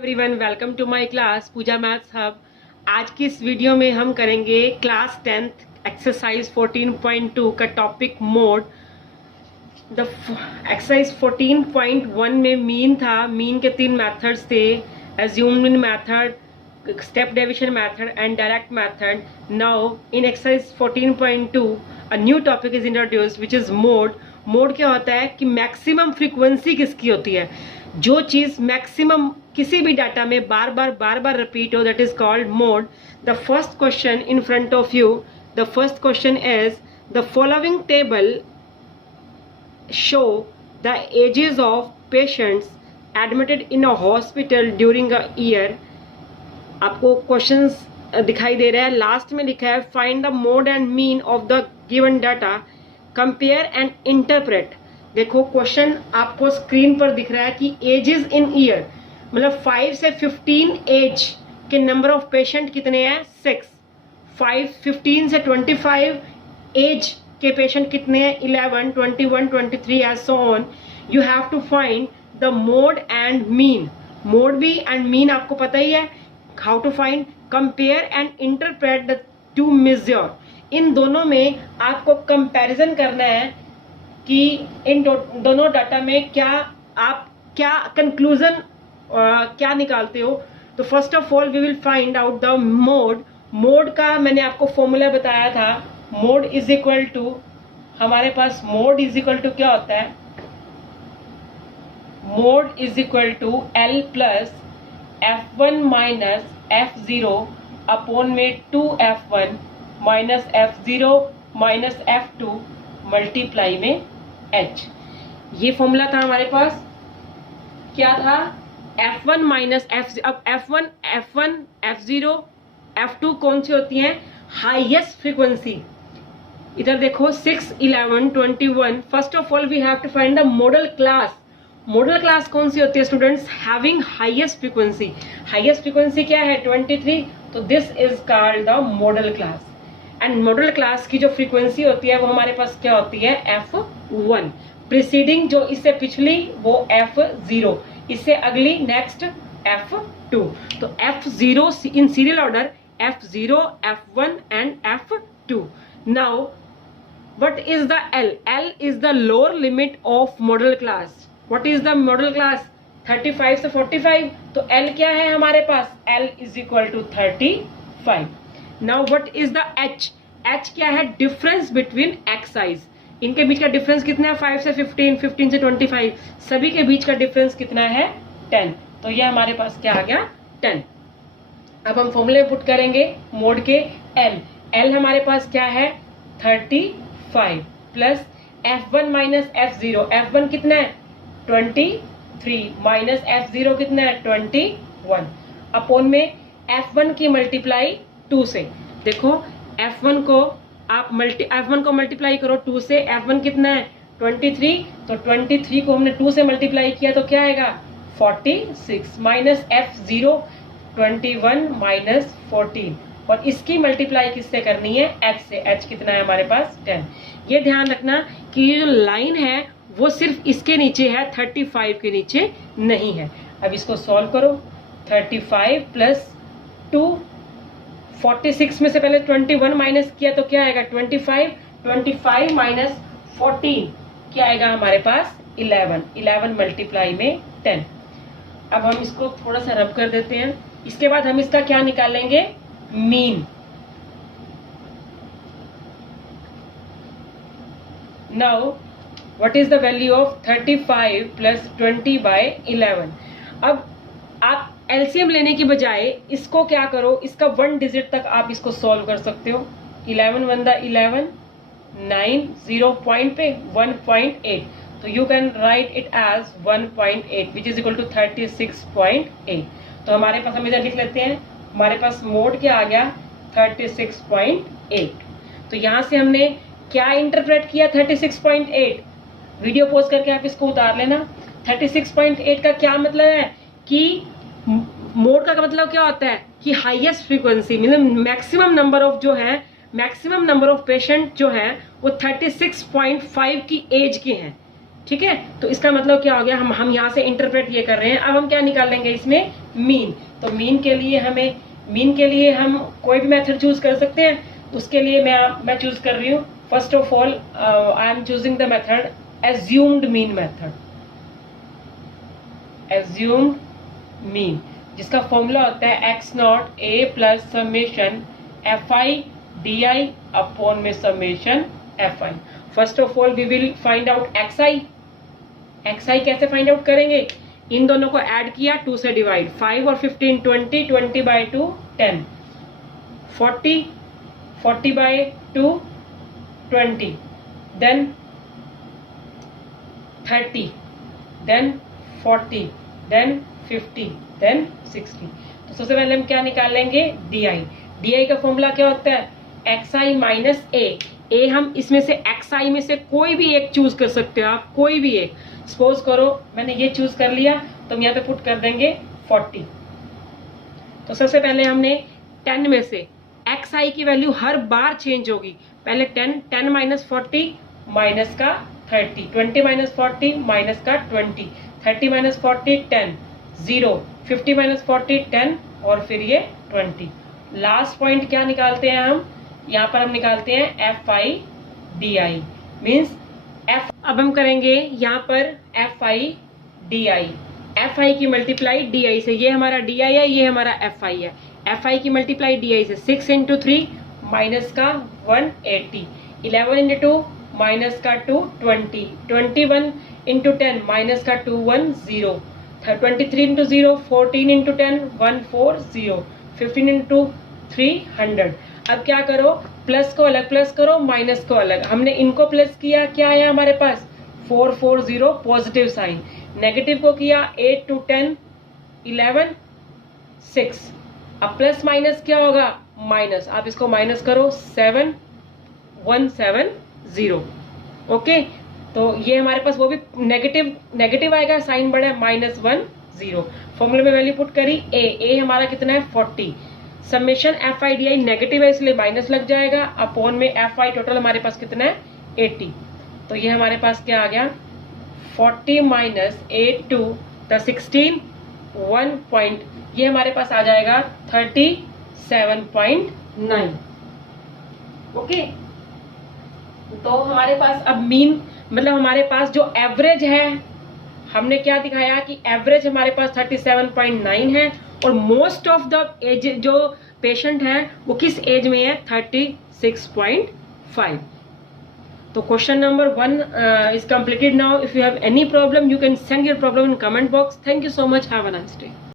Everyone, welcome to my class Puja maths hub. आज की इस वीडियो में हम करेंगे क्लास 10th एक्सरसाइज 14.2 का टॉपिक मोड। द एक्सरसाइज 14.1 में मीन था। मीन के 3 मेथड्स थे, assumed method, step deviation method and direct method. Now in exercise 14.2 a new topic is introduced which is mode. Mode क्या होता है कि मैक्सिमम फ्रीक्वेंसी किसकी होती है, जो चीज मैक्सिमम किसी भी डाटा में बार बार रिपीट हो, that is called mode. The first question in front of you, the first question is the following table show the ages of patients admitted in a hospital during a year. आपको questions दिखाई दे रहा है, last में लिखा है find the mode and mean of the given data, compare and interpret. देखो question आपको स्क्रीन पर दिख रहा है कि एजेस इन ईयर, मतलब 5 से 15 एज के नंबर ऑफ पेशेंट कितने हैं, 6। 15 से 25 एज के पेशेंट कितने हैं, 11, 21, 23 as so on. You have to find the mode and mean. Mode भी एंड मीन आपको पता ही है। How to find, compare and interpret the two measure. इन दोनों में आपको कंपैरिजन करना है कि इन दोनों डाटा में आप क्या कंक्लूजन क्या निकालते हो। तो first of all we will find out the mode. Mode का मैंने आपको फॉर्मूला बताया था। मोड इज इक्वल टू, हमारे पास मोड इज इक्वल टू क्या होता है, mode is equal to L plus F1 minus F0 upon में 2F1 minus F0 minus F2 multiply में H। ये फॉर्मूला था हमारे पास। क्या था, F1 माइनस F। अब F1, F0, F2 कौन सी होती हैं, हाईएस्ट फ्रीक्वेंसी। इधर देखो 6, 11, 21। First of all we have to find the modal class. Modal class कौन सी होती है students, having highest frequency. Highest frequency क्या है, 23। तो this is called the modal class. And modal class की जो फ्रीक्वेंसी होती है वो हमारे पास क्या होती है, F1। प्रीसीडिंग जो इससे पिछली वो F0, इससे अगली नेक्स्ट F2। तो F0 in serial order, F0, F1 and F2। Now what is the L? L is the lower limit of modal class. What is the modal class, 35 से 45। तो L क्या है हमारे पास, L is equal to 35। Now what is the H? H क्या है, difference between excise. इनके बीच का डिफरेंस कितना है, 5 से 15, 15 से 25, सभी के बीच का डिफरेंस कितना है, 10। तो ये हमारे पास क्या आ गया, 10। अब हम फॉर्मूले पुट करेंगे मोड के। L हमारे पास क्या है, 35 plus F1 minus F0। F1 कितना है, 23 माइनस F0 कितना है, 21 अपॉन में F1 की मल्टीप्लाई 2 से। देखो F1 को मल्टीप्लाई करो 2 से। F1 कितना है, 23। तो 23 को हमने 2 से मल्टीप्लाई किया तो क्या आएगा, 46 माइनस F0 21 माइनस 14। और इसकी मल्टीप्लाई किससे करनी है, H से। H कितना है हमारे पास, 10। ये ध्यान रखना कि ये जो लाइन है वो सिर्फ इसके नीचे है, 35 के नीचे नहीं है। अब इसको सॉल्व करो। 35 प्लस 2, 46 में से पहले 21 माइनस किया तो क्या आएगा, 25 माइनस 14 क्या आएगा हमारे पास, 11 मल्टीप्लाई में 10। अब हम इसको थोड़ा सा रब कर देते हैं। इसके बाद हम इसका क्या निकालेंगे, mean. Now what is the value of 35 plus 20/11। अब आप एलसीएम लेने की बजाय इसको क्या करो, इसका 1 डिजिट तक आप इसको सॉल्व कर सकते हो। 11 1 द 11, 9 0 पॉइंट पे 1.8। तो you can write it as 1.8 which is equal to 36.8। तो हमारे पास हम इधर लिख लेते हैं, हमारे पास मोड क्या आ गया, 36.8। तो यहाँ से हमने क्या इंटरप्रेट किया, 36.8। वीडियो पोज करके आप इसको उतार लेना। 36.8 का क्या मतलब है कि मोड का मतलब क्या होता है कि हाईएस्ट फ्रीक्वेंसी, मतलब मैक्सिमम नंबर ऑफ जो है, मैक्सिमम नंबर ऑफ पेशेंट जो है वो 36.5 की एज के हैं। ठीक है, तो इसका मतलब क्या हो गया, हम यहाँ से इंटरप्रेट ये कर रहे हैं। अब हम क्या निकाल लेंगे इसमें, मीन। तो मीन के लिए हम कोई भी मेथड चूज कर सकते हैं। उसके लिए मैं चूज कर रही हूँ, first of all I am choosing the method assumed mean method, assumed mean, जिसका फॉर्मूला होता है X not A plus summation F I D I upon में summation F I. First of all we will find out X I. X I कैसे find out करेंगे, इन दोनों को add किया, 2 से डिवाइड, 5 और 15 20, 20 by 2 10, 40, 40 by 2 20, then 30, then 40, then 50, then 60। तो सबसे पहले हम क्या निकालेंगे, डी आई। डी आई का फॉर्मूला क्या होता है, एक्स आई माइनस ए। ए हम इसमें से एक्स आई में से कोई भी एक चूज कर सकते हो आप, कोई भी एक। सपोज करो मैंने ये चूज कर लिया, तो हम यहाँ पे पुट कर देंगे 40। तो सबसे पहले हमने 10 में से एक्स आई की वैल्यू हर बार चेंज होगी। पहले 10 माइनस 40 माइनस का 30, 20 माइनस 40 माइनस का 20, 30 माइनस 40 10, 0, 50 माइनस 40 10 और फिर ये 20। लास्ट पॉइंट क्या निकालते हैं हम, यहाँ पर हम निकालते हैं F I D I, means F. अब हम करेंगे यहाँ पर F I D I, F I की मल्टीप्लाई डी आई से, ये हमारा डी आई है, ये हमारा एफ आई है। एफ आई की मल्टीप्लाई डी आई से 6 इंटू 3 माइनस का 180, 11 इंटू 2 माइनस का 2 20, 21 इंटू 10 माइनस का 2 1 0, 23 इंटू 0 14 इंटू 10 140, 15 इंटू 3 100। अब क्या करो, प्लस को अलग प्लस करो, माइनस को अलग। हमने इनको प्लस किया, क्या है हमारे पास 440 पॉजिटिव साइन। नेगेटिव को किया 8 to 10 11 6। अब प्लस माइनस क्या होगा, माइनस। आप इसको माइनस करो 7 170। ओके, तो ये हमारे पास वो भी नेगेटिव आएगा, साइन बढ़ा -1 फॉर्मूले में वैल्यू पुट करी, ए हमारा कितना है 40। Summation F I D I negative है इसलिए माइनस लग जाएगा, अपॉन में एफ आई टोटल हमारे पास कितना है 80। तो ये हमारे पास क्या आ गया, 40 माइनस 8 टू द 16 1 पॉइंट, ये हमारे पास आ जाएगा 37.9। ओके, तो हमारे पास अब मीन मतलब हमारे पास जो एवरेज है, हमने क्या दिखाया कि एवरेज हमारे पास 37.9 है, और मोस्ट ऑफ द एज जो पेशेंट है वो किस एज में है, 36.5। तो question number 1 is completed now. If you have any problem, you can send your problem in comment box. Thank you so much. Have a nice day.